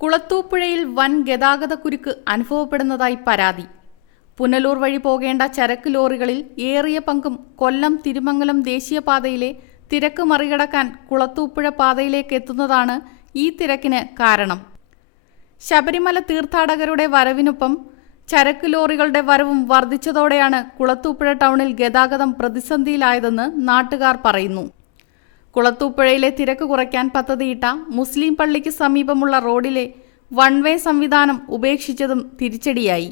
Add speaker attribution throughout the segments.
Speaker 1: കുളത്തൂപ്പുഴയിൽ വൻ ഗതാഗത കുരുക്ക് അനുഭവപ്പെടുന്നതായി പരാതി. പുനലൂർ വഴി പോകേണ്ട ചരക്ക് ലോറികളിൽ ഏറിയ പങ്കും കൊല്ലം തിരുമംഗലം ദേശീയപാതയിലെ തിരക്ക് മറികടക്കാൻ കുളത്തൂപ്പുഴ പാതയിലേക്ക് എത്തുന്നതാണ് ഈ തിരക്കിന് കാരണം. ശബരിമല തീർത്ഥാടകരുടെ വരവിനൊപ്പം ചരക്ക് ലോറികളുടെ വരവും വർദ്ധിച്ചതോടെയാണ് കുളത്തൂപ്പുഴ ടൗണിൽ ഗതാഗതം പ്രതിസന്ധിയിലായതെന്ന് നാട്ടുകാർ പറയുന്നു. കുളത്തൂപ്പുഴയിലെ തിരക്ക് കുറയ്ക്കാൻ പദ്ധതിയിട്ട മുസ്ലിം പള്ളിക്ക് സമീപമുള്ള റോഡിലെ വൺ വേ സംവിധാനം ഉപേക്ഷിച്ചതും തിരിച്ചടിയായി.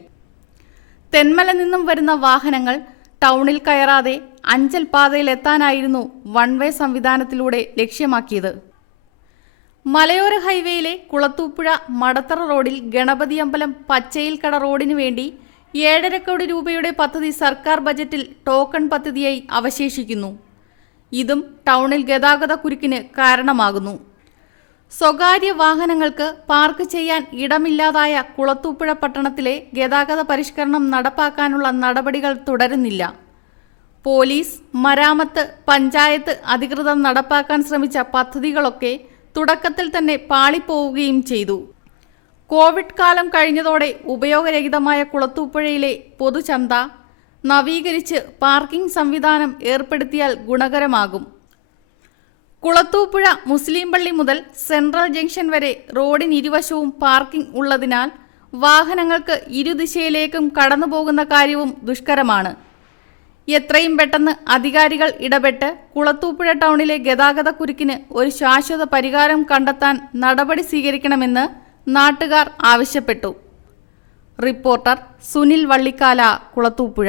Speaker 1: തെന്മല നിന്നും വരുന്ന വാഹനങ്ങൾ ടൗണിൽ കയറാതെ അഞ്ചൽ പാതയിൽ എത്താനായിരുന്നു വൺ വേ സംവിധാനത്തിലൂടെ ലക്ഷ്യമാക്കിയത്. മലയോര ഹൈവേയിലെ കുളത്തൂപ്പുഴ മടത്തറ റോഡിൽ ഗണപതി അമ്പലം പച്ചയിൽക്കട റോഡിനു വേണ്ടി ഏഴര കോടി രൂപയുടെ പദ്ധതി സർക്കാർ ബജറ്റിൽ ടോക്കൺ പദ്ധതിയായി അവശേഷിക്കുന്നു. ഇതും ടൗണിൽ ഗതാഗത കുരുക്കിന് കാരണമാകുന്നു. സ്വകാര്യ വാഹനങ്ങൾക്ക് പാർക്ക് ചെയ്യാൻ ഇടമില്ലാതായ കുളത്തൂപ്പുഴ പട്ടണത്തിലെ ഗതാഗത പരിഷ്കരണം നടപ്പാക്കാനുള്ള നടപടികൾ തുടരുന്നില്ല. പോലീസ് മരാമത്ത് പഞ്ചായത്ത് അധികൃതർ നടപ്പാക്കാൻ ശ്രമിച്ച പദ്ധതികളൊക്കെ തുടക്കത്തിൽ തന്നെ പാളിപ്പോവുകയും ചെയ്തു. കോവിഡ് കാലം കഴിഞ്ഞതോടെ ഉപയോഗരഹിതമായ കുളത്തൂപ്പുഴയിലെ പൊതുചന്ത നവീകരിച്ച് പാർക്കിംഗ് സംവിധാനം ഏർപ്പെടുത്തിയാൽ ഗുണകരമാകും. കുളത്തൂപ്പുഴ മുസ്ലിം പള്ളി മുതൽ സെൻട്രൽ ജംഗ്ഷൻ വരെ റോഡിനിരുവശവും പാർക്കിംഗ് ഉള്ളതിനാൽ വാഹനങ്ങൾക്ക് ഇരുദിശയിലേക്കും കടന്നുപോകുന്ന കാര്യവും ദുഷ്കരമാണ്. എത്രയും പെട്ടെന്ന് അധികാരികൾ ഇടപെട്ട് കുളത്തൂപ്പുഴ ടൗണിലെ ഗതാഗത കുരുക്കിന് ഒരു ശാശ്വത പരിഹാരം കണ്ടെത്താൻ നടപടി സ്വീകരിക്കണമെന്ന് നാട്ടുകാർ ആവശ്യപ്പെട്ടു. റിപ്പോർട്ടർ സുനിൽ വള്ളിക്കാല കുളത്തൂപ്പുഴ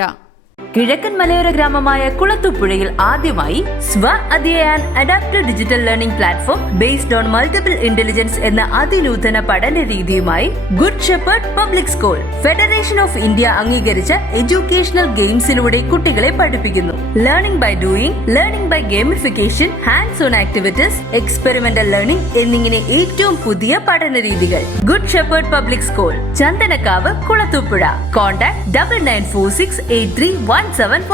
Speaker 2: കിഴക്കൻ മലയോര ഗ്രാമമായ കുളത്തുപ്പുഴയിൽ ആദ്യമായി Swa Adhyayan adapted digital learning platform based on multiple intelligence എന്ന അതിനൂതന പഠന രീതിയുമായി Good Shepherd Public School Federation of India അംഗീകരിച്ച എഡ്യൂക്കേഷണൽ ഗെയിംസിലൂടെ കുട്ടികളെ പഠിപ്പിക്കുന്നു. Learning by doing learning by gamification hands on activities experimental learning എന്നിങ്ങനെ ഏറ്റവും പുതിയ പഠന രീതികൾ. Good Shepherd Public School Chandanakkavu Kulathupuzha. Contact double nine four six eight three one 1749.